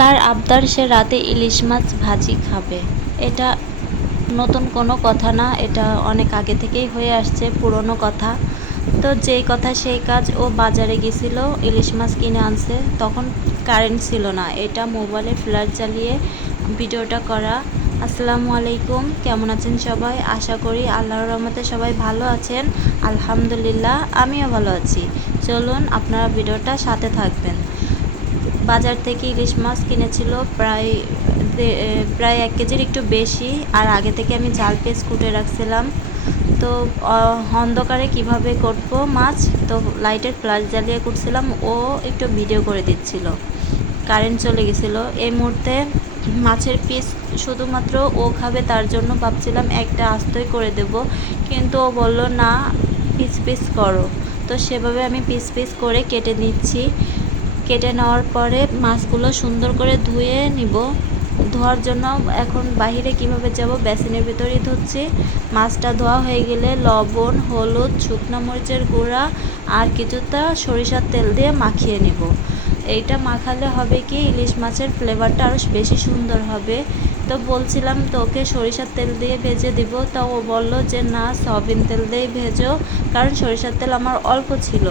তার আবদার সে রাতে ইলিশ মাছ ভাজি খাবে। এটা নতুন কোনো কথা না, এটা অনেক আগে থেকেই হয়ে আসছে, পুরনো কথা। তো যেই কথা সেই কাজ, ও বাজারে গেছিলো, ইলিশ মাছ কিনে আনছে। তখন কারেন্ট ছিল না, এটা মোবাইলে ফ্ল্যাশ জ্বালিয়ে ভিডিওটা করা। আসসালামু আলাইকুম, কেমন আছেন সবাই? আশা করি আল্লাহর রহমতে সবাই ভালো আছেন। আলহামদুলিল্লাহ, আমিও ভালো আছি। চলুন আপনারা ভিডিওটা সাথে থাকবেন। বাজার থেকে ইলিশ মাছ কিনেছিল প্রায় 1 কেজির একটু বেশি। আর আগে থেকে আমি জাল পেঁয়াজ কুটে রাখছিলাম। তো অন্ধকারে কিভাবে করবো মাছ, তো লাইটের ফ্ল্যাশ জ্বালিয়ে করছিলাম, ও একটু ভিডিও করে দিচ্ছিল। কারেন্ট চলে গেছিলো এই মুহূর্তে। মাছের পিস শুধুমাত্র ও খাবে, তার জন্য ভাবছিলাম একটা আস্তই করে দেব, কিন্তু ও বলল না, পিস পিস করো। তো সেভাবে আমি পিস পিস করে কেটে নিচ্ছি। কেটে নেওয়ার পরে মাছগুলো সুন্দর করে ধুয়ে নিব। ধোয়ার জন্য এখন বাহিরে কিভাবে যাব, বেসিনের ভিতরেই ধুচ্ছি। মাছটা ধোয়া হয়ে গেলে লবণ, হলুদ, শুকনো মরিচের গুঁড়া আর কিছুটা সরিষার তেল দিয়ে মাখিয়ে নিব। এইটা মাখালে হবে কি, ইলিশ মাছের ফ্লেভারটা আরও বেশি সুন্দর হবে। তো বলছিলাম তো ওকে সরিষার তেল দিয়ে ভেজে দিব, তা ও বললো যে না, সয়াবিন তেল দিয়েই ভেজো, কারণ সরিষার তেল আমার অল্প ছিল।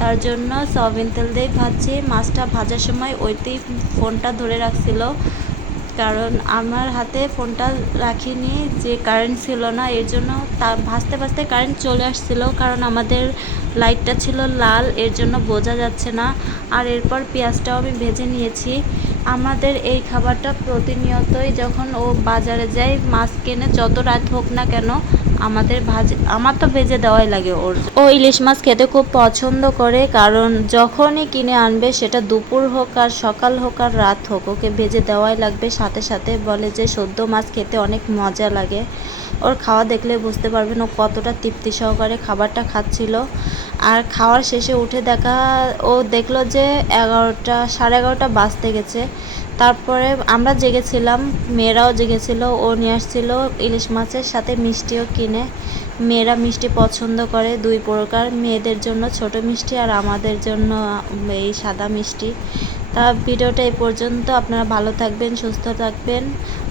তার জন্য সয়াবিন তেল দিয়ে ভাজছি। মাছটা ভাজার সময় ওইতেই ফোনটা ধরে রাখছিল, কারণ আমার হাতে ফোনটা রাখিনি, যে কারেন্ট ছিল না, এর জন্য ভাজতে ভাজতে কারেন্ট চলে আসছিলো, কারণ আমাদের লাইটটা ছিল লাল, এর জন্য বোঝা যাচ্ছে না। আর এরপর পেঁয়াজটাও আমি ভেজে নিয়েছি। আমাদের এই খাবারটা প্রতিনিয়তই, যখন ও বাজারে যায় মাছ কেনে, যত রাত হোক না কেন, আমার তো ভেজে দেওয়াই লাগে। ও ইলিশ মাছ খেতে খুব পছন্দ করে, কারণ যখনই কিনে আনবে, সেটা দুপুর হোক আর সকাল হোক আর রাত হোক, ওকে ভেজে দেওয়াই লাগবে। সাথে সাথে বলে যে সদ্য মাছ খেতে অনেক মজা লাগে। ওর খাওয়া দেখলে বুঝতে পারবেন ও কতটা তৃপ্তি সহকারে খাবারটা খাচ্ছিল। আর খাওয়ার শেষে উঠে ও দেখলো যে 11টা, 11:30 বাজতে গেছে। তারপরে আমরা জেগেছিলাম, মেয়েরাও জেগেছিল। ও নিয়ে আসছিল ইলিশ মাছের সাথে মিষ্টিও কিনে। মেয়েরা মিষ্টি পছন্দ করে 2 প্রকার, মেয়েদের জন্য ছোট মিষ্টি আর আমাদের জন্য এই সাদা মিষ্টি। তা ভিডিওটা এই পর্যন্ত। আপনারা ভালো থাকবেন, সুস্থ থাকবেন।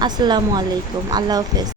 আসসালামু আলাইকুম, আল্লাহ হাফেজ।